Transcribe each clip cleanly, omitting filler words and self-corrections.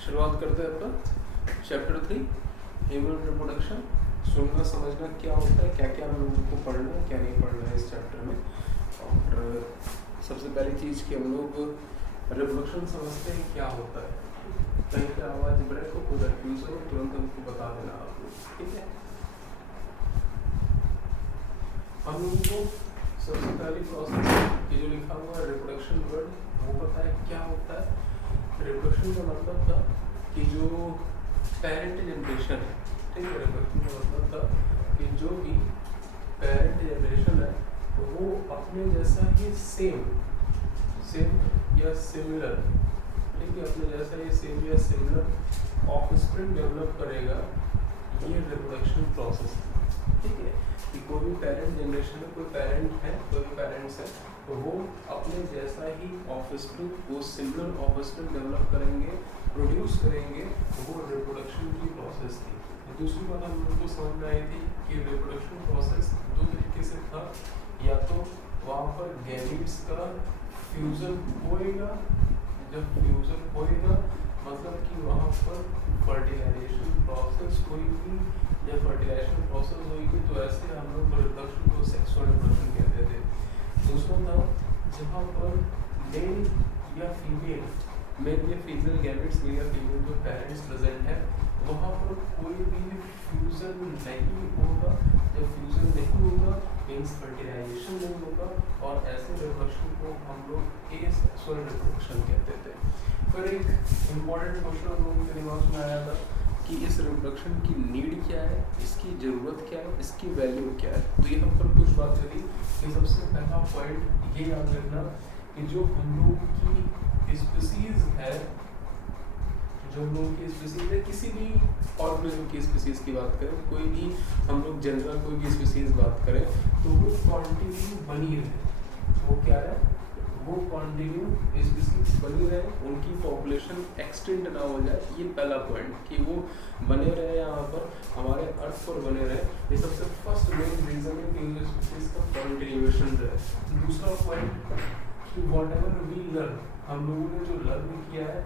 शुरुआत करते हैं अपन चैप्टर 3 ह्यूमन रिप्रोडक्शन। सुनना समझना क्या होता है, क्या क्या हम लोगों को पढ़ना है, क्या नहीं पढ़ना है इस चैप्टर में। और सबसे पहली चीज़ कि हम लोग रिप्रोडक्शन समझते हैं क्या होता है। कहीं पे आवाज़ ब्रेक हो, कोई कंफ्यूज हो, तुरंत हमको बता देना आप लोग, ठीक है। हम लोगों को सबसे पहली प्रोसेस ये जो लिखा हुआ है रिप्रोडक्शन वर्ड, वो पता है क्या होता है। रिप्रोडक्शन का मतलब था कि जो पेरेंट जनरेशन है, ठीक है। रिप्रोडक्शन का मतलब था कि जो भी पेरेंट जनरेशन है वो अपने जैसा ही सेम या सिमिलर, ठीक है, अपने जैसा ही सेम या सिमिलर ऑफस्प्रिंग डेवलप करेगा। ये रिप्रोडक्शन प्रोसेस, ठीक है। कि कोई भी पेरेंट जनरेशन में कोई पेरेंट है, कोई भी पेरेंट्स है, तो वो अपने जैसा ही ऑफस्प्रिंग, वो सिमिलर ऑफस्प्रिंग डेवलप करेंगे, प्रोड्यूस करेंगे। वो रिप्रोडक्शन की प्रोसेस थी। दूसरी बात हम लोग को समझ में आई थी कि रिप्रोडक्शन प्रोसेस दो तरीके से था। या तो वहाँ पर गैमीट्स का फ्यूजन होएगा, जब फ्यूजन होएगा मतलब कि वहाँ पर फर्टिलाइजेशन प्रोसेस होगी। जब फर्टिलाइजेशन प्रोसेस होगी तो ऐसे हम लोग रिप्रोडक्शन को सेक्सुअल रिप्रोडक्शन कहते थे। दूसरा था जहाँ पर मेल या फीमेल गैमेट्स, मेल या फीमेल जो पेरेंट्स प्रेजेंट है, वहाँ पर कोई भी फ्यूजन नहीं होगा। जब फ्यूजन नहीं होगा मीन्स फर्टिलाइजेशन नहीं होगा, और ऐसे रिप्रोडक्शन को हम लोग एसेक्सुअल रिप्रोडक्शन कहते थे। फिर एक इम्पॉर्टेंट क्वेश्चन हम लोगों के दिमाग में आया था कि इस रिप्रोडक्शन की नीड क्या है, इसकी ज़रूरत क्या है, इसकी वैल्यू क्या है। तो यहाँ पर कुछ बात करी कि सबसे पहला पॉइंट ये याद रखना कि जो हम लोग की स्पीसीज है, जो हम लोग की स्पीसीज है, किसी भी ऑर्गेनिज्म की स्पीसीज की बात करें, कोई भी हम लोग जनरल कोई भी स्पीसीज बात करें, तो वो कॉन्टिन्यू बनी रहे। वो क्या है, वो कॉन्टिन्यू स्पीसीज बनी रहे, उनकी पॉपुलेशन एक्सटेंड ना हो जाए। ये पहला पॉइंट कि वो बने रहे, यहाँ पर हमारे अर्थ पर बने रहे। ये सबसे फर्स्ट मेन रीजन है कि स्पीसीज का कॉन्टिन्यूएशन रहे। दूसरा पॉइंट कि वॉट एवर वी लर्न, हम लोगों ने जो लर्न किया है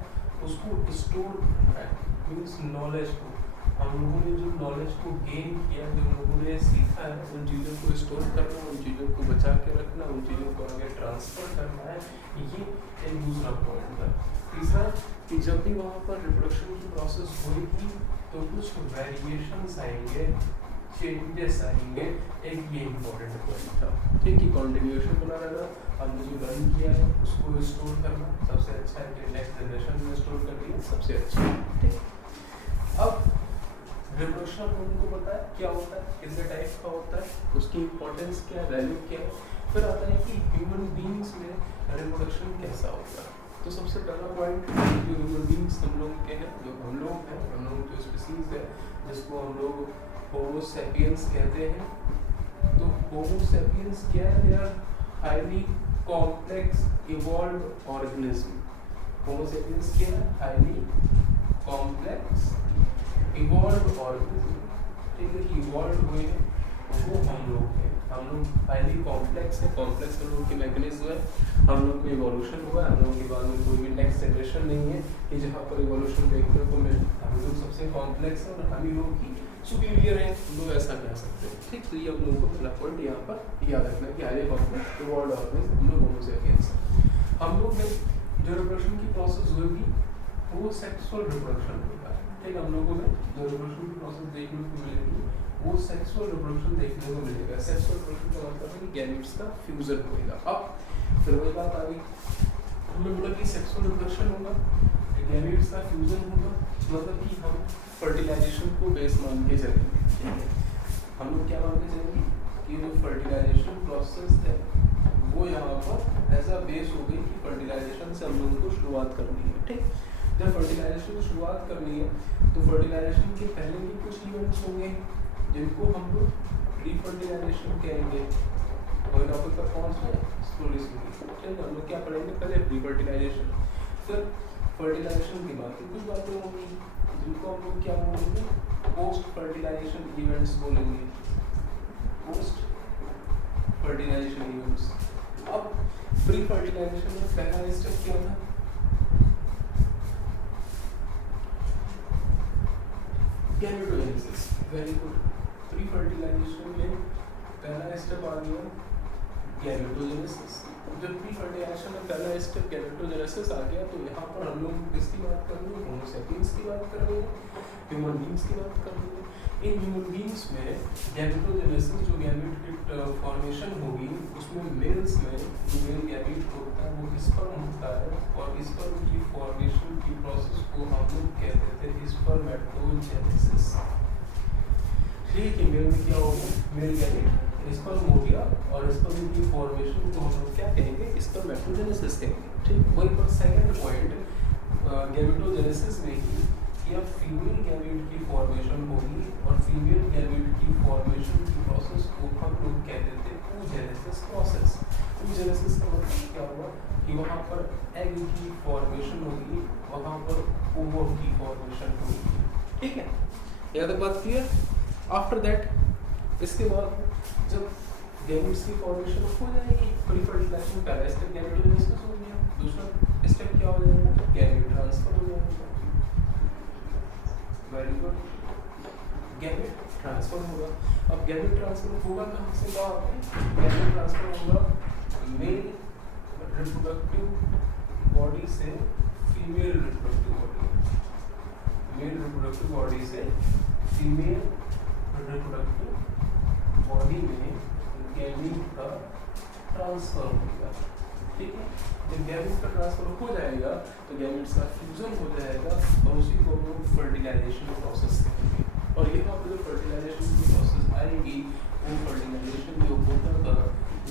उसको स्टोर करना है, मीन्स नॉलेज को। हम लोगों ने जो नॉलेज को गेन किया, जो लोगों ने सीखा है, उन चीज़ों को स्टोर करना, उन चीज़ों को बचा के रखना, उन चीज़ों को आगे ट्रांसफर करना है। ये एक दूसरा पॉइंट था। तीसरा कि जब भी वहाँ पर रिप्रोडक्शन की प्रोसेस होगी तो कुछ वेरिएशंस आएंगे, चेंजेस आएंगे। एक ये इम्पोर्टेंट पॉइंट था, ठीक है। कॉन्टिन्यूएशन बना रहना, हमने जो लर्न किया है उसको स्टोर करना सबसे अच्छा है कि नेक्स्ट जनरेशन में स्टोर कर दिया, सबसे अच्छा है, ठीक। अब रिप्रोडक्शन हम लोगों को पता है क्या होता है, कितने टाइप का होता है, उसकी इंपॉर्टेंस क्या है, वैल्यू क्या है। फिर आता है कि ह्यूमन बीइंग्स में रिप्रोडक्शन कैसा होता है। तो सबसे पहला पॉइंट जो ह्यूमन बीइंग्स हम लोग के हैं, जो हम लोग हैं, हम लोग जो स्पीसीज है जिसको हम लोग होमो सैपियंस कहते हैं। तो होमो सैपियंस क्या है, they are highly complex evolved organism. Homo sapiens क्या है, हाईली कॉम्प्लेक्स इवॉल्व्ड ऑर्गेनिज्म, ठीक है। कि इवॉल्व हुए हैं वो हम लोग हैं। हम लोग हाईली कॉम्प्लेक्स है, कॉम्प्लेक्स हम लोग की मैकेनिज्म है, हम लोग में इवोल्यूशन हुआ है। हम लोगों के बाद में कोई भी नेक्स्ट जनरेशन नहीं है कि जहाँ पर इवोल्यूशन देखने को मिले। हम लोग सबसे कॉम्प्लेक्स है और हम ही लोग की सुपीरियर है, लोग ऐसा कह सकते हैं, ठीक। तो ये हम लोगों को पहला पॉइंट यहाँ पर याद रखना है कि हाईली कॉम्प्लेक्स इवॉल्व्ड ऑर्गेनिज्म हम लोग होमो सैपियंस। हम लोग में जो रिप्रोडक्शन की प्रोसेस होगी वो सेक्सुअल रिप्रोडक्शन होगा, ठीक। हम लोगों में जो रिप्रोडक्शन की प्रोसेस देखने को मिलेगी वो सेक्सुअल रिप्रोडक्शन देखने को मिलेगा। सेक्सुअल रिप्रोडक्शन का मतलब है कि गैमेट्स का फ्यूजन होगा। अब फिर वही बात आ गई, हमने बोला कि सेक्सुअल रिप्रोडक्शन होगा, गैमेट्स का फ्यूजन होगा, मतलब कि हम फर्टिलाइजेशन को बेस मान के चलेंगे, ठीक है। हम लोग क्या मान के चलेंगे कि जो फर्टिलाइजेशन प्रोसेस है वो यहाँ पर एज अ बेस हो गई कि फर्टिलाइजेशन से हम लोगों को शुरुआत करनी है, ठीक। जब फर्टिलाइजेशन की शुरुआत करनी है तो फर्टिलाइजेशन के पहले भी कुछ इवेंट्स होंगे जिनको हम लोग प्री फर्टिलाइजेशन कहेंगे। और टॉपिक पर पहुँच गए स्लोली, ठीक। हम लोग क्या पढ़ेंगे, पहले प्री फर्टिलाइजेशन, फिर फर्टिलाइजेशन के बाद कुछ बातें होंगी जिनको हम लोग क्या बोलेंगे, पोस्ट फर्टिलाइजेशन इवेंट्स बोलेंगे, पोस्ट फर्टिलाइजेशन इवेंट्स। अब प्री फर्टिलाइजेशन में पहला स्टेप क्या था, gametogenesis, very good. Pre fertilization में पहला स्टेप आ गया गैमेटोजेनेसिस। जब प्री फर्टिलाइजेशन में पहला स्टेप गैमेटोजेनेसिस आ गया तो यहाँ पर हम लोग किसकी बात कर रहे हैं, होमो सेपियंस की बात कर रहे हैं, ह्यूमन बींग्स की बात कर रहे हैं। इन ह्यूमन बींग्स में गैमेटोजेनेसिस जो गैमेट की फॉर्मेशन होगी उसमें मेल्स में जो मेल गैमेट होता है वो स्पर्म होता है और स्पर्म की फॉर्मेशन की प्रोसेस को हम लोग कहते थे स्पर्मेटोजेनेसिस। ठीक है, मेल में क्या होगा, मेल गैमेट स्पर्म हो गया और स्पर्म की फॉर्मेशन को हम लोग क्या कहेंगे, स्पर्मेटोजेनेसिस कहेंगे। ठीक, वहीं पर सेकंड पॉइंट गैमेटोजेनेसिस में ही या फीमेल गैमेट की फॉर्मेशन होगी और फीमेल गैमेट की फॉर्मेशन की प्रोसेस को हम लोग कहते थे oogenesis प्रोसेस। oogenesis का मतलब क्या हुआ कि वहाँ पर एग की फॉर्मेशन होगी, वहाँ पर ओवम की फॉर्मेशन होगी। ठीक है, यहाँ तक बात क्लियर। आफ्टर दैट इसके बाद जब गैमेट्स की फॉर्मेशन हो जाएगी, प्री फर्टिलाइजेशन पहला स्टेप गैमेटोजेनेसिस हो गया, दूसरा स्टेप क्या हो जाएगा, गैमेट ट्रांसफर हो जाएगा। वेरी गुड, गैमेट ट्रांसफर होगा। अब गैमेट ट्रांसफर होगा कहाँ से कहाँ पे, गैमेट ट्रांसफर होगा मेल रिप्रोडक्टिव बॉडी से female reproductive body, male reproductive body से फीमेल रिप्रोडक्टिव बॉडी में गैमेट का ट्रांसफर होगा। ठीक है, जब गैमेट का ट्रांसफर हो जाएगा तो गैमेट्स का फ्यूजन हो जाएगा और उसी को हम लोग फर्टिलाइजेशन प्रोसेस कहेंगे। और यहाँ पर जो फर्टिलाइजेशन की प्रोसेस आएगी वो फर्टिलाइजेशन जो होता था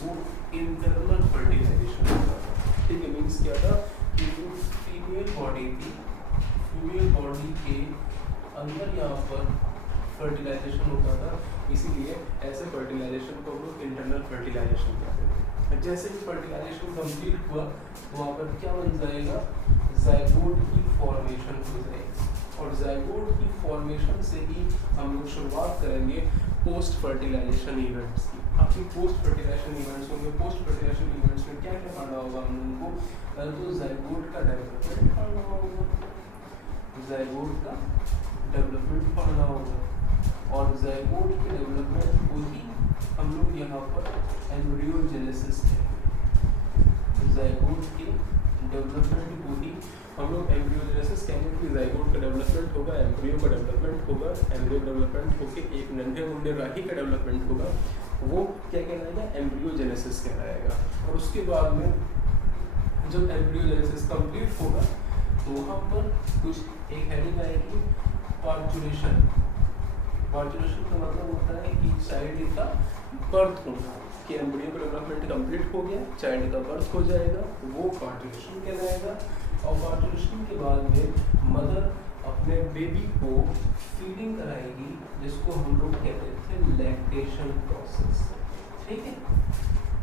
वो इंटरनल फर्टिलाइजेशन होता था। ठीक है, मीन्स क्या था कि जो फीमेल बॉडी थी, फीमेल बॉडी के अंदर यहाँ पर फर्टिलाइजेशन होता था, इसीलिए ऐसे फर्टिलाइजेशन को हम लोग इंटरनल फर्टिलाइजेशन कहते थे। जैसे ही फर्टिलाइजेशन कंप्लीट हुआ तो वहाँ पर क्या बन जाएगा, जाइगोट की फॉर्मेशन हो जाएगी और जाइगोट की फॉर्मेशन से ही हम लोग शुरुआत करेंगे पोस्ट फर्टिलाइजेशन इवेंट्स की। आपकी पोस्ट फर्टिलाइजेशन इवेंट्स होंगे, पोस्ट फर्टिलाइजेशन इवेंट्स में क्या क्या पढ़ना होगा हम लोगों को, तो जाइगोट का डेवलपमेंट पढ़ना होगा, जाइगोट का डेवलपमेंट पढ़ना होगा और जाइगोट के डेवलपमेंट को ही हम लोग यहाँ पर एम्ब्रियोजेनेसिस कहेंगे। जाइगोट के डेवलपमेंट को ही हम लोग एम्ब्रियोजेनेसिस कहेंगे कि जाइगोट का डेवलपमेंट होगा, एम्ब्रियो का डेवलपमेंट होगा, एम्ब्रियो डेवलपमेंट होकर एक नन्हे मुंडे राही का डेवलपमेंट होगा, वो क्या कहलाएगा, एम्ब्रियोजेनेसिस कहलाएगा। और उसके बाद में जब एम्ब्रियोजेनेसिस कंप्लीट होगा तो वहाँ पर कुछ एक हेडिंग आएगी पार्चुरेशन। पार्चुरेशन का मतलब होता है कि चाइल्ड का बर्थ होना, कि एम्ब्रियो का डेवलपमेंट कंप्लीट हो गया, चाइल्ड का बर्थ हो जाएगा, वो पार्चुरेशन कहलाएगा। और पार्चुरेशन के बाद में मदर अपने बेबी को फीडिंग कराएगी, जिसको हम लोग कहते थे लैक्टेशन प्रोसेस। ठीक है,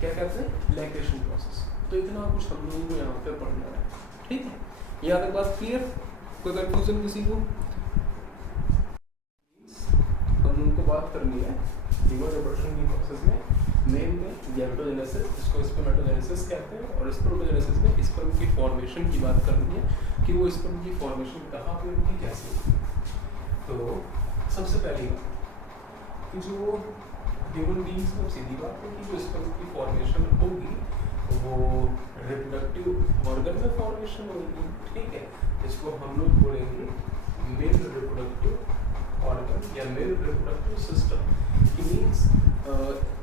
क्या कहते हैं, लैक्टेशन प्रोसेस। तो इतना कुछ हम लोगों को यहाँ पे पढ़ना है। ठीक है, यहाँ तक बात क्लियर, कोई कंफ्यूजन किसी को? हम उनको बात करनी है ह्यूमन रिप्रोडक्शन की प्रोसेस में मेल में गैमेटोजेनेसिस, जिसको स्पर्मेटोजेनेसिस कहते हैं, और स्पर्मेटोजेनेसिस में स्पर्म की फॉर्मेशन की बात करनी है कि वो स्पर्म की फॉर्मेशन कहाँ पे होगी, कैसे होगी। तो सबसे पहली बात कि जो ह्यूमन बीइंग्स में सीधी बात है कि जो स्पर्म की फॉर्मेशन होगी वो रिप्रोडक्टिव ऑर्गन में फॉर्मेशन होगी। ठीक है, इसको हम लोग बोलेंगे मेल रिप्रोडक्टिव ऑर्गन या मेल रिप्रोडक्टिव सिस्टम। कि मीन्स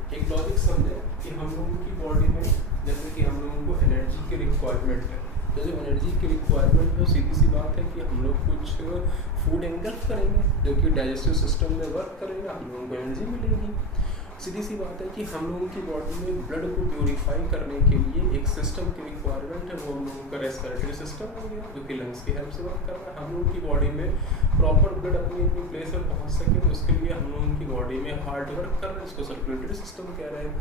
एक लॉजिक समझे कि हम लोगों की बॉडी में जैसे कि हम लोगों को एनर्जी की रिक्वायरमेंट है, तो जो एनर्जी की रिक्वायरमेंट है सीधी सी बात है कि हम लोग कुछ फूड एंगल्फ करेंगे जो कि डाइजेस्टिव सिस्टम में वर्क करेगा, हम लोगों को एनर्जी मिलेगी। सीधी सी बात है कि हम लोगों की बॉडी में ब्लड को प्योरीफाई करने के लिए एक सिस्टम की रिक्वायरमेंट है, वो हम लोगों का रेस्पिरेटरी सिस्टम हो गया जो कि लंग्स की हेल्प से वर्क कर रहा है। हम लोगों की बॉडी में प्रॉपर ब्लड अपनी अपनी प्लेस पर पहुंच सके तो उसके लिए हम लोगों की बॉडी में हार्ड वर्क कर रहे हैं, इसको सर्कुलेटरी सिस्टम कह रहे हैं।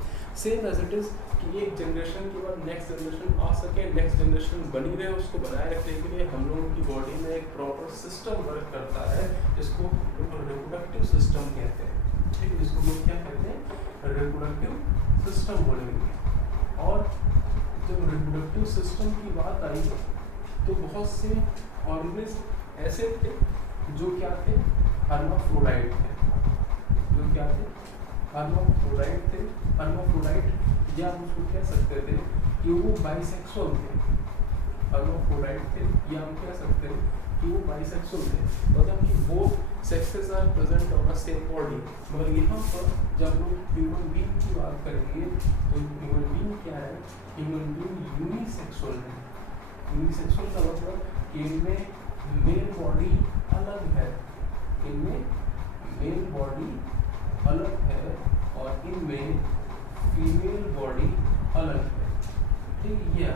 सेम एज इट इज़ कि एक जनरेशन के बाद नेक्स्ट जनरेशन आ सके, नेक्स्ट जनरेशन बनी रहे, उसको बनाए रखने के लिए हम लोगों की बॉडी में एक प्रॉपर सिस्टम वर्क करता है, जिसको रिप्रोडक्टिव सिस्टम कहते हैं। ठीक, जिसको लोग क्या कहते हैं, रिप्रोडक्टिव सिस्टम बोलेंगे। और जब रिप्रोडक्टिव सिस्टम की बात आई तो बहुत से ऑर्गेनिज्म ऐसे थे जो क्या थे, हर्माफ्रोडाइट थे। जो क्या थे? हर्माफ्रोडाइट थे। हर्माफ्रोडाइट या हम उसको कह सकते थे कि वो बाइसेक्सुअल थे। हर्माफ्रोडाइट थे या हम कह सकते हैं कि वो बाइसेक्सुअल थे, मतलब कि वो sexes are present on a same body. मगर यहाँ पर जब लोग ह्यूमन बीइंग की बात करेंगे तो ह्यूमन बीइंग क्या है? ह्यूमन बीइंग यूनिसेक्सुअल है। यूनिसेक्सुअल का मतलब कि इनमें मेल बॉडी अलग है, इनमें मेल बॉडी अलग है और इनमें फीमेल बॉडी अलग है। ठीक है, ये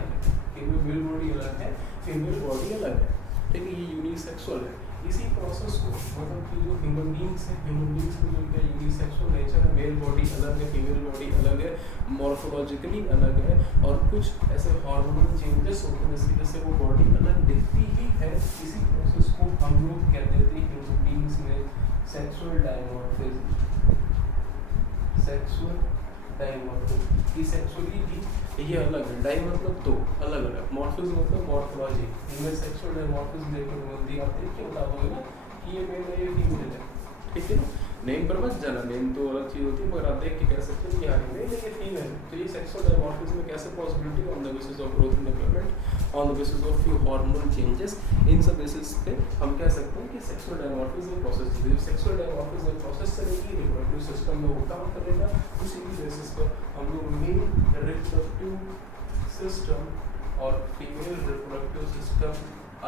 इनमें मेल बॉडी अलग है, फीमेल बॉडी अलग है। ठीक है, ये यूनिसेक्सुअल है। इसी प्रोसेस को मतलब कि जो ह्यूमन बीइंग्स हैं, ह्यूमन बीइंग्स में जो क्या यूनिसेक्सुअल नेचर है, मेल बॉडी अलग है, फीमेल बॉडी अलग है, मॉर्फोलॉजिकली अलग है और कुछ ऐसे हार्मोनल चेंजेस होते हैं जिसकी वजह से वो बॉडी अलग दिखती ही है। इसी प्रोसेस को हम लोग कहते थे ह्यूमन बीइंग्स में सेक्सुअल डायमॉर्फिज्म। सेक्सुअल डायमॉर्फिज्म की सेक्सुअली भी ये अलग है। डाई मतलब दो, अलग अलग। मॉर्फिज्म मतलब मॉर्फोलॉजी। इनमें सेक्सुअल डायमॉर्फिज्म देखने को मिलती है। आप देख के बता दोगे ना कि ये मेल है ये फीमेल है। ठीक है ना, नेम पर मत जाना, नेम तो अलग चीज होती है, मगर आप देख के कह सकते हो कि हाँ ये मेल है ये फीमेल। तो ये सेक्सुअल डायमॉर्फिज्म में कैसे possibility on the basis of growth and development, on the basis of few hormonal changes, इन सब बेसिस पे हम कह सकते हैं कि सेक्सुअल डायमॉर्फिज्म प्रोसेस है। सेक्सुअल डायमॉर्फिज्म प्रोसेस चलेगी, रिप्रोडक्टिव सिस्टम में वो काम करेगा। उसी की बेसिस पर हम लोग मेल रिप्रोडक्टिव सिस्टम और फीमेल रिप्रोडक्टिव सिस्टम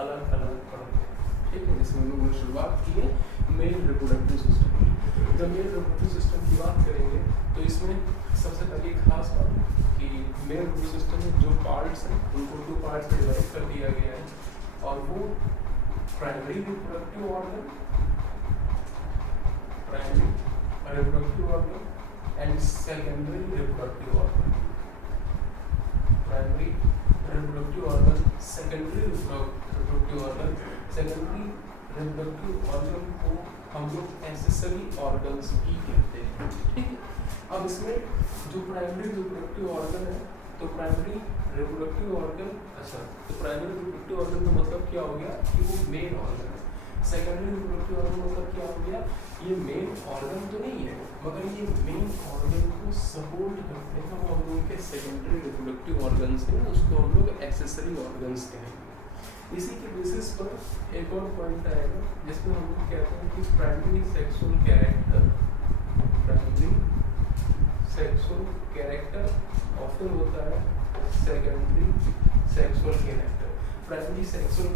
अलग अलग पढ़ते हैं। ठीक है, इसमें हम लोगों ने शुरुआत की है मेल रिप्रोडक्टिव सिस्टम की। जब मेल रिप्रोडक्टिव सिस्टम की बात करेंगे तो इसमें सबसे पहले खास बात कि मेल रिप्रोडक्टिव सिस्टम में जो पार्ट्स हैं उनको 2 पार्ट्स में डिवाइड कर दिया गया है और वो primary reproductive organ, primary reproductive organ and secondary reproductive organ. Primary reproductive organ, secondary reproductive organ. Secondary reproductive organ को हम लोग एक्सेसरी ऑर्गन्स भी कहते हैं। ठीक है, अब इसमें जो प्राइमरी रिप्रोडक्टिव ऑर्गन है तो प्राइमरी रिप्रोडक्टिव ऑर्गन, अच्छा तो प्राइमरी रिप्रोडक्टिव ऑर्गन का मतलब क्या हो गया कि वो मेन ऑर्गन है। सेकेंडरी रिप्रोडक्टिव ऑर्गन मतलब क्या हो गया, ये मेन ऑर्गन तो नहीं है मगर ये मेन ऑर्गन को सपोर्ट करते हैं। वो हम लोग के सेकेंडरी रिप्रोडक्टिव ऑर्गन्स हैं, उसको हम लोग एक्सेसरी ऑर्गन्स कहेंगे। इसी के बेसिस पर एक और पॉइंट आएगा जिसमें हम लोग कहते हैं कि primary sexual character, primary sexual character और फिर होता है secondary sexual character. Primary sexual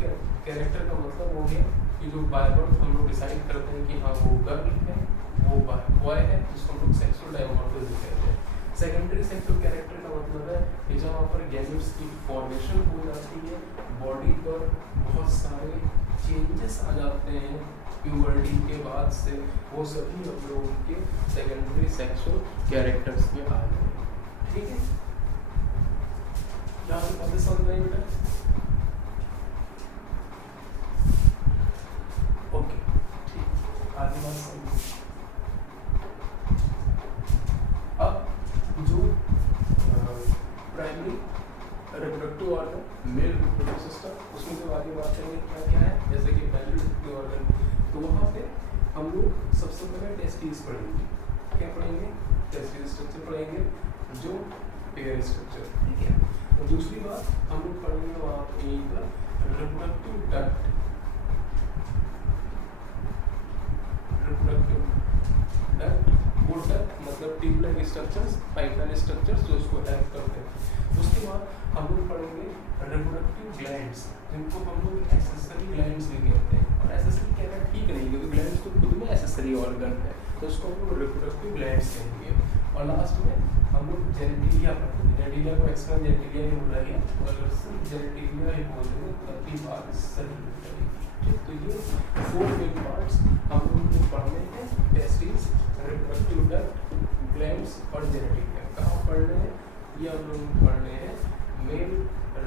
character का मतलब हो गया कि जो बाय बर्थ हम लोग डिसाइड करते हैं कि हाँ वो गर्ल है, वो बॉय है, जिसको हम लोग सेक्सुअल डायमॉर्फिज्म कहते हैं। सेकेंडरी सेक्सुअल कैरेक्टर का मतलब है कि जब वहाँ पर गैमेट्स की फॉर्मेशन हो जाती है, बॉडी पर बहुत सारे चेंजेस आ जाते हैं प्यूबर्टी के बाद से, वो सभी हम लोगों के सेकेंडरी सेक्सुअल कैरेक्टर्स में आ गए। ठीक है, यहाँ पे बातें समझ में आई बेटा? ओके, ठीक, आगे बात समझिए। अब जो primary reproductive organ, male reproductive system, उसमें जो आगे बात करेंगे क्या क्या है, जैसे कि प्राइमरी रिप्रोडक्टिव ऑर्गन, तो वहाँ पे हम लोग सबसे पहले टेस्टिस पढ़ेंगे। क्या पढ़ेंगे? टेस्टिस स्ट्रक्चर पढ़ेंगे, जो पेयर स्ट्रक्चर। ठीक है, और दूसरी बात हम लोग पढ़ेंगे वहाँ पे रिप्रोडक्टिव डक्ट, रिप्रोडक्टिव डक्ट, वो डक्ट मतलब tube like structures, pipeline structures जो उसको हेल्प करते हैं। उसके बाद हम लोग पढ़ेंगे रिप्रोडक्टिव ग्लैंड्स, जिनको हम लोग एक्सेसरी ग्लैंड्स भी कहते हैं। और एक्सेसरी कहना ठीक नहीं क्योंकि ग्लैंड्स तो खुद में एक्सेसरी ऑर्गन है, तो उसको हम लोग रिप्रोडक्टिव ग्लैंड्स कहेंगे। और लास्ट में हम लोग जेनेटिलिया पढ़ेंगे। जेनेटिलिया को एक्सटर्नल जेनेटिलिया ही बोला गया, अगर सिर्फ जेनेटिलिया ही बोल देंगे तब भी बात सही रहेगी। ठीक, तो ये 4 मेन पार्ट्स हम लोग को पढ़ने हैं, टेस्टिस, रिप्रोडक्टिव डक्ट, ग्लैंड्स और जेनेटिलिया। कहाँ पढ़ने हैं? ये हम लोग पढ़ने हैं मेल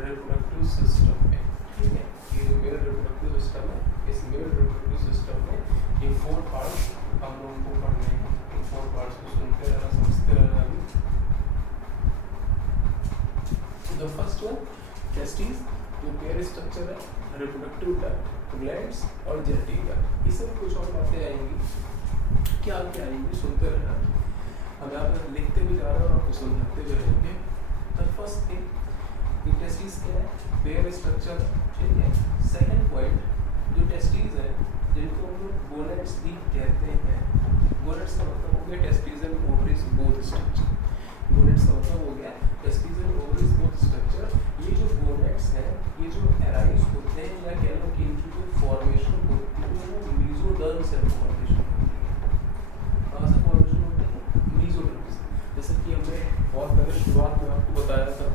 रिप्रोडक्टिव सिस्टम में। ठीक है, ये जो मेल रिप्रोडक्टिव सिस्टम है, इस मेल रिप्रोडक्टिव सिस्टम में ये 4 पार्ट्स हम लोगों को पढ़ने हैं। इन 4 पार्ट्स को सुनते रहना, समझते रहना। द फर्स्ट वन टेस्टिस, जो पेयर स्ट्रक्चर है, रिप्रोडक्टिव डक्ट, ग्लैंड्स और जेटिका, इसमें कुछ और बातें आएंगी, क्या क्या आएंगी सुनते रहना। हम यहाँ पर लिखते भी जा रहे हैं और आपको समझाते भी रहेंगे। द फर्स्ट थिंग टेस्टिस क्या है, पेयर स्ट्रक्चर, ठीक है। सेकंड पॉइंट, जो टेस्टिस है जिनको हम लोग गोनेड्स भी कहते हैं, गोनेड्स का मतलब हो गया testis and ovaries both structure, gonads का मतलब हो गया testis and ovaries both structure. ये जो गोनेड्स है ये जो एराइज होते हैं या कह लो कि इनकी जो फॉर्मेशन होती है वो मीजोडर्म से फॉर्मेशन होती है। कहाँ से फॉर्मेशन होती है? मीजोडर्म से। जैसे कि हमने बहुत पहले शुरुआत में आपको बताया था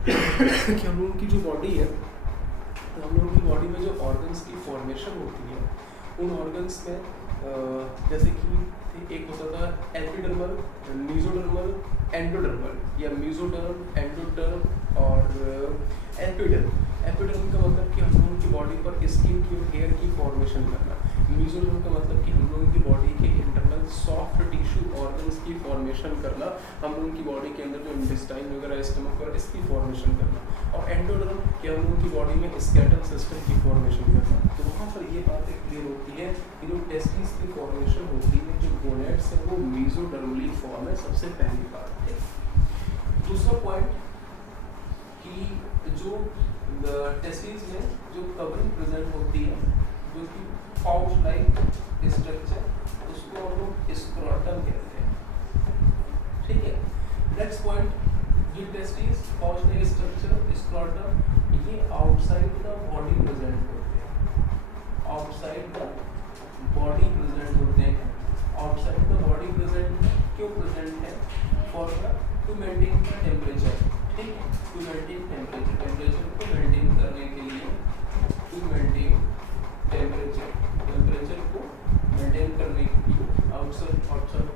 कि हम लोगों की जो बॉडी है, तो हम लोगों की बॉडी में जो ऑर्गन्स की फॉर्मेशन होती है, उन ऑर्गन्स में जैसे कि एक होता था एपिडर्मल, मीजोडर्मल, एंडोडर्मल, या मीजोडर्म, एंडोडर्म और एपिडर्म। एपिडर्म का मतलब कि हम लोगों की बॉडी पर स्किन की और हेयर की फॉर्मेशन करना। मीजोडर्म का मतलब कि हम लोगों की बॉडी के इंटरनल सॉफ्ट टिश्यू ऑर्गन्स की फॉर्मेशन करना, हम लोगों की बॉडी के अंदर जो इंटेस्टाइन वगैरह, स्टमक वगैरह, इसकी फॉर्मेशन करना। और एंडोडर्म कि हम लोगों की बॉडी में स्केलेटल सिस्टम की फॉर्मेशन करना। तो वहाँ पर ये बात क्लियर होती है कि जो टेस्टिस की फॉर्मेशन होती है, जो गोनेड्स है वो मीजोडर्मली फॉर्म है, सबसे पहली बात है। दूसरा पॉइंट कि जो टेस्टिस में जो कवरिंग प्रेजेंट होती है, जो कि पाउच लाइक स्ट्रक्चर, उसको हम लोग स्क्रोटम कहते हैं, ठीक है। नेक्स्ट पॉइंट, ये testis, pouch like structure, scrotum, ये आउटसाइड द बॉडी प्रेजेंट होते हैं, आउटसाइड द बॉडी प्रेजेंट होते हैं। आउटसाइड द बॉडी प्रेजेंट क्यों प्रेजेंट है? For the two maintain the temperature, ठीक है, टू मेंटेन टेम्परेचर, टेम्परेचर को मेंटेन करने के लिए, टू मेंटेन टेम्परेचर, टेम्परेचर को मेंटेन करने के लिए आउटसाइड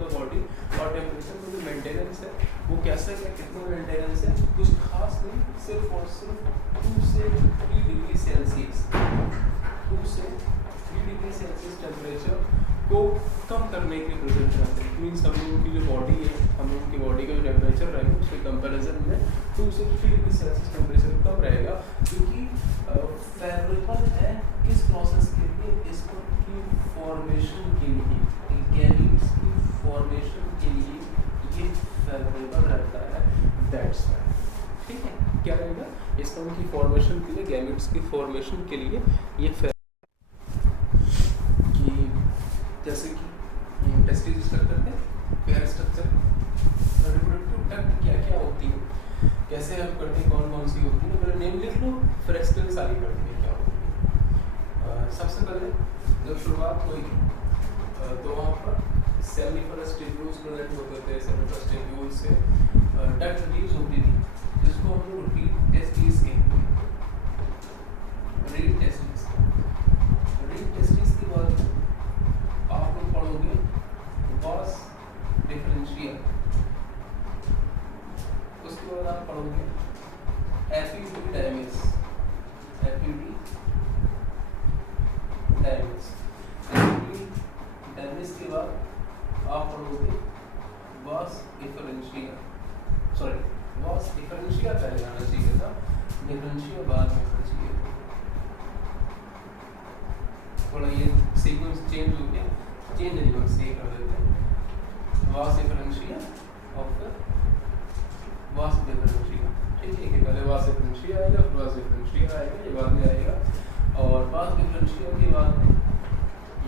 द बॉडी। और टेम्परेचर में जो मेंटेनेंस है वो कैसे है, कितना मेंटेनेंस है, कुछ खास नहीं, सिर्फ और सिर्फ 2 से 3 डिग्री सेल्सियस, 2 से 3 डिग्री सेल्सियस टेम्परेचर को कम करने के प्रेजेंट रहते हैं। मीन्स हम लोगों की जो बॉडी है, हम लोगों की बॉडी का जो टेम्परेचर रहेगा उसके कंपैरिजन में 2 से 3 डिग्री सेल्सियस टेम्परेचर कम रहेगा, क्योंकि फेवरेबल है किस प्रोसेस के लिए, स्पर्म की फॉर्मेशन के लिए, गैमीट्स की फॉर्मेशन के लिए ये फेवरेबल रहता है, दैट्स व्हाई, ठीक है। क्या रहेगा? स्पर्म की फॉर्मेशन के लिए, गैमीट्स की फॉर्मेशन के लिए ये कि जैसे कि टेस्टिस स्ट्रक्चर है, पेयर स्ट्रक्चर, रिप्रोडक्टिव डक्ट क्या क्या होती है, कैसे हेल्प करती है, कौन कौन सी होती है, पहले नेम लिख लो, फिर एक्सप्लेन सारी करती है क्या होती है। सबसे पहले जब शुरुआत हुई तो वहाँ पर सेमिफरस टिब्यूल्स प्रेजेंट होते थे, सेमिफरस टिब्यूल से डक्ट रिलीज होती थी, जिसको हम लोग रीड टेस्टिस कहते हैं, रीड टेस्टिस। रीड टेस्टिस के बाद आप लोग पढ़ोगे वास डिफरेंशिया, उसके बाद आप पढ़ोगे एपिडिडाइमिस, एपिडिडाइमिस, एपिडिडाइमिस के बाद आप पढ़ोगे वास डिफरेंशिया, सॉरी वास डिफरेंशिया पहले आना चाहिए था, डिफरेंशिया बाद में आना चाहिए था, थोड़ा ये सीक्वेंस चेंज हो गया, चेंज नहीं हो सही कर देते हैं। वास डिफरेंशिया और फिर वास डिफरेंशिया, ठीक है, कि पहले वास डिफरेंशिया आएगा, फिर वास डिफरेंशिया आएगा, ये बाद में आएगा। और वास डिफरेंशिया के बाद में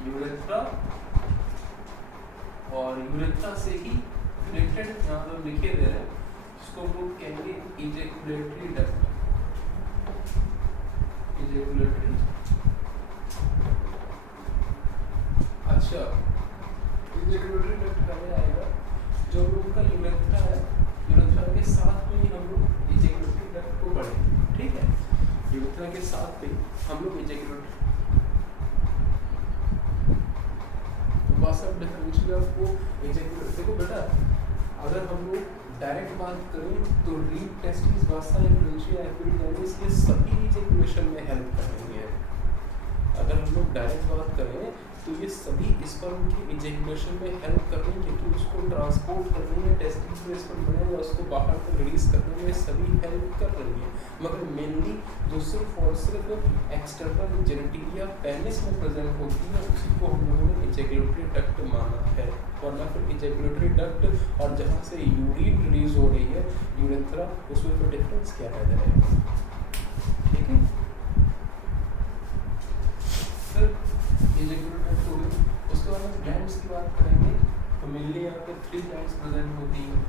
यूरेथ्रा, और यूरेथ्रा से ही रिलेटेड यहाँ पर लिखे दे रहे हैं, इसको हम लोग कहेंगे इजैकुलेटरी डक्ट, इजैकुलेटरी। अच्छा, इजैकुलेटरी डक्ट पहले आएगा, जो लोगों का यूरेथ्रा है, यूरेथ्रा के साथ में ही हम लोग इजैकुलेटरी डक्ट को पढ़ेंगे, ठीक है। यूरेथ्रा के साथ में हम लोग इजैकुलेटरी वास डिफरेंशिया को इजैकुलेटरी, देखो बेटा, अगर हम लोग डायरेक्ट बात करें तो रीड टेस्टिस, वासा डिफरेंशिया, एपिडिडाइमिस, ये सभी इजैकुलेशन में हेल्प करेंगे। अगर हम लोग डायरेक्ट बात करें तो ये सभी स्पर्म के इजैकुलेशन में हेल्प कर रहे हैं, क्योंकि उसको ट्रांसपोर्ट करने में, टेस्टिस में स्पर्म बनेगा, उसको बाहर तक रिलीज करने में सभी हेल्प कर रही है। मगर मेनली जो सिर्फ और सिर्फ एक्सटर्नल जेनेटिलिया पेनिस में प्रेजेंट होती है, उसी को हम लोगों ने इजैकुलेटरी डक्ट माना है। वरना फिर इजैकुलेटरी डक्ट और जहाँ से यूरिन रिलीज हो रही है, यूरेथ्रा, उसमें फिर डिफरेंस क्या रह जाएगा? ठीक है, फिर इजैकुलेटरी डक्ट हो गई। उसके बाद हम ग्लैंड्स की बात करेंगे, तो मेनली यहाँ पे 3 ग्लैंड्स प्रेजेंट होती हैं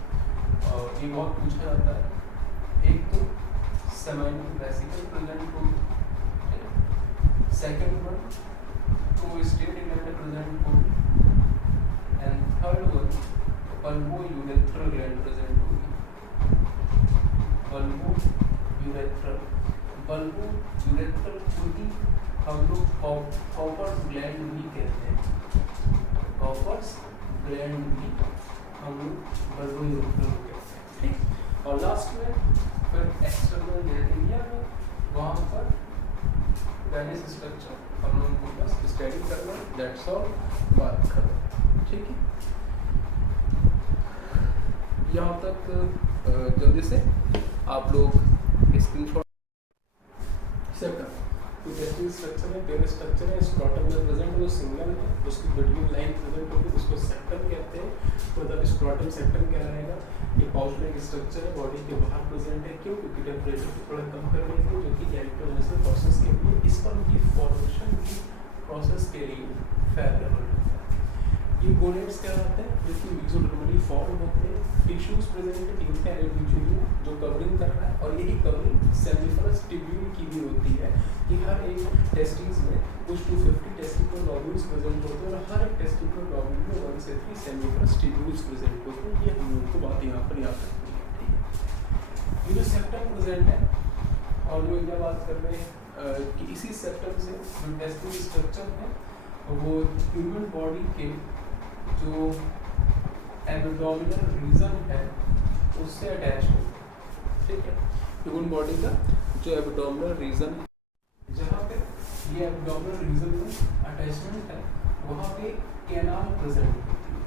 और ये बहुत पूछा जाता है। एक तो सेमाइनल वेसिकल प्रेजेंट होगी, second one prostate gland present होगी, and third one bulbourethral gland present होगी। पल्वो यूरेथ्रल, पल्वो यूरेथ्रल को ही हम लोग कॉपर्स ग्लैंड भी कहते हैं, कॉपर्स ग्लैंड भी हम लोग पल्वो यूरेथ्रल कहते हैं। ठीक, और लास्ट में फिर एक्सटर्नल जेनेटिलिया में, वहाँ पर पेनिस स्ट्रक्चर हम लोगों को बस स्टडी करना, दैट्स ऑल, बात खत्म। ठीक है, यहाँ तक जल्दी से आप लोग स्क्रीनशॉट। सेप्टम तो टेस्टिस स्ट्रक्चर है, पेनिस स्ट्रक्चर है, स्क्रोटम में प्रेजेंट है, जो सिंगल है, उसकी बिटवीन लाइन प्रेजेंट होगी, उसको सेप्टम कहते हैं। मतलब स्क्रोटम सेप्टम क्या रहेगा, ये पाउच लाइक स्ट्रक्चर है, बॉडी के बाहर प्रेजेंट है। क्यों? क्योंकि टेम्परेचर को थोड़ा कम करने के लिए, जो कि गैमेटोजेनेसिस प्रोसेस के लिए, स्पर्म की फॉर्मेशन की प्रोसेस के लिए फेवरेबल है। ये गोनेट्स क्या होते हैं, जो कि मेसोडर्मली फॉर्म होते हैं, टिश्यूज प्रेजेंट है टिम्पा एल्विचुलियम जो कवरिंग कर रहा है, और यही कवरिंग सेमिफरस ट्यूब्यूल की भी होती है कि हर एक टेस्टिस में कुछ 250 टेस्टिकुलर लॉब्यूल्स प्रेजेंट होते हैं, और हर एक टेस्टिकुलर लॉब्यूल में 1 से 3 सेमिफरस ट्यूब्यूल्स प्रेजेंट होते हैं। ये हम लोग को बात यहाँ पर याद रखनी है। ठीक है, ये जो सेप्टम प्रेजेंट है, और जो क्या बात कर रहे हैं कि इसी सेप्टम से जो टेस्टिस स्ट्रक्चर है, वो ह्यूमन बॉडी के जो एब्डोमिनल रीजन है उससे अटैच होता है। ठीक है, ह्यूमन बॉडी का जो एब्डोमिनल रीजन है, जहाँ पे ये एब्डोमिनल रीजन में अटैचमेंट है, वहाँ पे कैनाल प्रेजेंट होती है।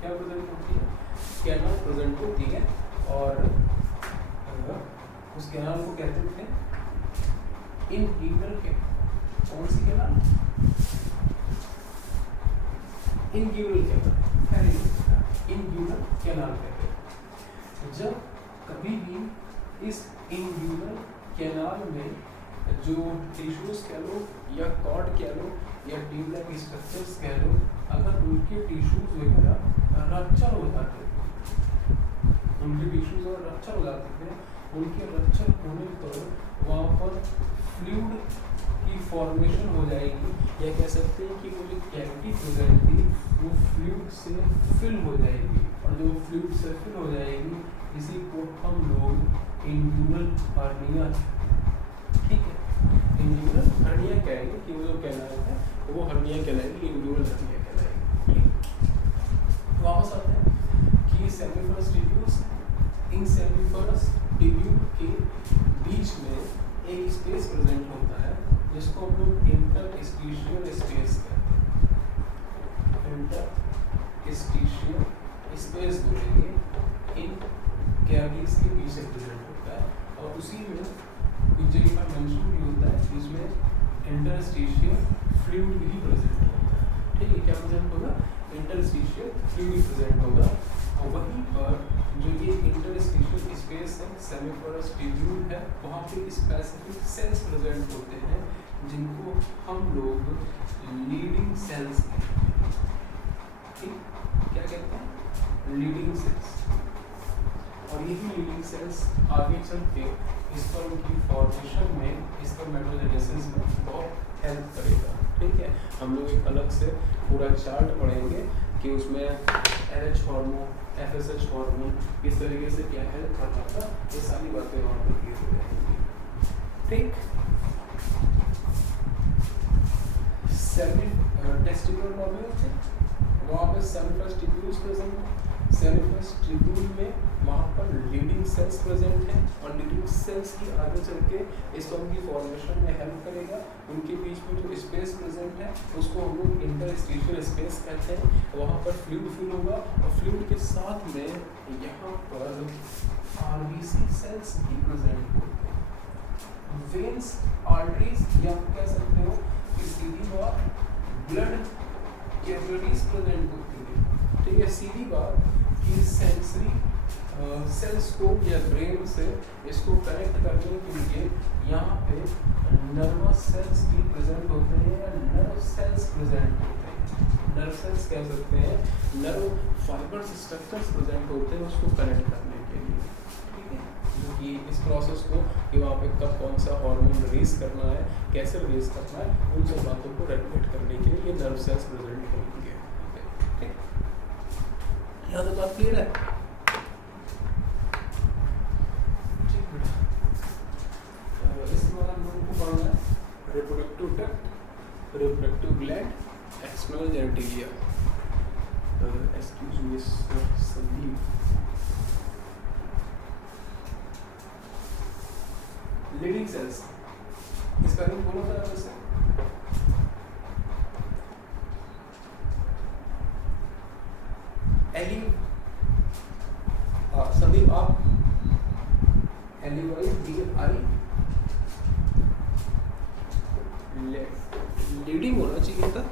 क्या प्रेजेंट होती है? कैनाल प्रेजेंट होती है, और उस कैनाल को कहते थे इनग्यूनल कैनाल। कौन सी कैनाल? इनग्यूनल कैनाल, इनग्यूनल कैनाल कहते हैं। जब कभी भी इस इनग्यूनल कैनाल में जो टिश्यूज कह लो, या कॉर्ड कह लो, या ट्यूब लाइक स्ट्रक्चर्स कह लो, अगर उनके टिश्यूज वगैरह रप्चर हो जाते थे, उनके टिश्यूज अगर रप्चर हो जाते थे, उनके रप्चर होने पर वहाँ पर फ्लूइड की फॉर्मेशन हो जाएगी, या कह सकते हैं कि वो जो कैविटी प्रेजेंट थी वो फ्लूइड से फिल हो जाएगी, और जो फ्लूइड से फिल हो जाएगी, इसी को हम लोग इंड्यूरल हर्निया, ठीक है, इंड्यूरल हर्निया कहेंगे कि वो जो कैनाल है वो हर्निया कहलाएगी, इंड्यूरल हर्निया कहलाएगी। वापस आते हैं कि सेमिफरस ट्यूब्यूल्स, इन सेमिफरस ट्यूब्यूल के बीच में एक स्पेस प्रेजेंट होता है, जिसको हम लोग इंटरस्टिशियल स्पेस कहते हैं। इंटरस्टिशियल स्पेस बोलेंगे, इन कैविटीज के बीच से प्रेजेंट होता है, और उसी में कुछ जगह पर मेंशन भी होता है, जिसमें इंटरस्टिशियल फ्लूइड भी प्रेजेंट होता है। ठीक है, क्या प्रेजेंट होगा? इंटरस्टिशियल फ्लूइड प्रेजेंट होगा, और वहीं पर जो ये इंटरस्टिशियल स्पेस है, सेमिफरस ट्यूब्यूल है, वहाँ पे स्पेसिफिक सेल्स प्रेजेंट होते हैं, जिनको हम लोग लीडिंग सेल्स कहते हैं। ठीक, क्या कहते हैं? Leading cells. और यही लीडिंग सेल्स आगे चल के स्पर्म की फॉर्मेशन में, स्पर्मेटोजेनेसिस में बहुत हेल्प करेगा। ठीक है, हम लोग एक अलग से पूरा चार्ट पढ़ेंगे कि उसमें LH हार्मोन, FSH हार्मोन किस तरीके से क्या हेल्प कर रहा था, ये सारी बातें वहाँ पर क्लियर हो जाएंगी। ठीक, टेस्टिकुलर लॉब्यूल थे, वहाँ पे सेमिफरस ट्यूब्यूल्स प्रेजेंट है, सेरेब्रस ट्रिब्यूल में वहाँ पर लीडिंग सेल्स प्रेजेंट हैं और लीडिंग सेल्स की आगे चल के स्पर्म की फॉर्मेशन में हेल्प करेगा। उनके बीच में जो स्पेस प्रेजेंट है उसको हम लोग इंटरस्टिशियल स्पेस कहते हैं। वहाँ पर फ्लूइड फिल होगा और फ्लूइड के साथ में यहाँ पर आरबीसी सेल्स भी प्रेजेंट होते हैं। वेन्स, आर्टरीज या आप कह सकते हो कि सीधी बात ब्लड कैपिलरीज प्रेजेंट होती है। ठीक है, सीधी बात कि सेंसरी सेल्स को या ब्रेन से इसको कनेक्ट करने के लिए यहाँ पे नर्वस सेल्स भी प्रेजेंट होते हैं या नर्व सेल्स प्रेजेंट होते हैं। नर्व सेल्स कह सकते हैं, नर्व फाइबर्स स्ट्रक्चर्स प्रेजेंट होते हैं उसको कनेक्ट करने के लिए। ठीक है, जो कि इस प्रोसेस को कि वहाँ पे कब कौन सा हार्मोन रिलीज करना है, कैसे रिलीज करना है, उन सब बातों को रेगुलेट करने के लिए ये नर्व सेल्स प्रेजेंट होंगे। ठीक, यहाँ तक बात क्लियर है? reproductive duct, reproductive gland, external genitalia. Excuse me, sir, Sandeep. Leading cells. इसका नाम बोलो जरा वैसे। एली, संदीप आप एलिवाइज DI लीडिंग होना चाहिए था।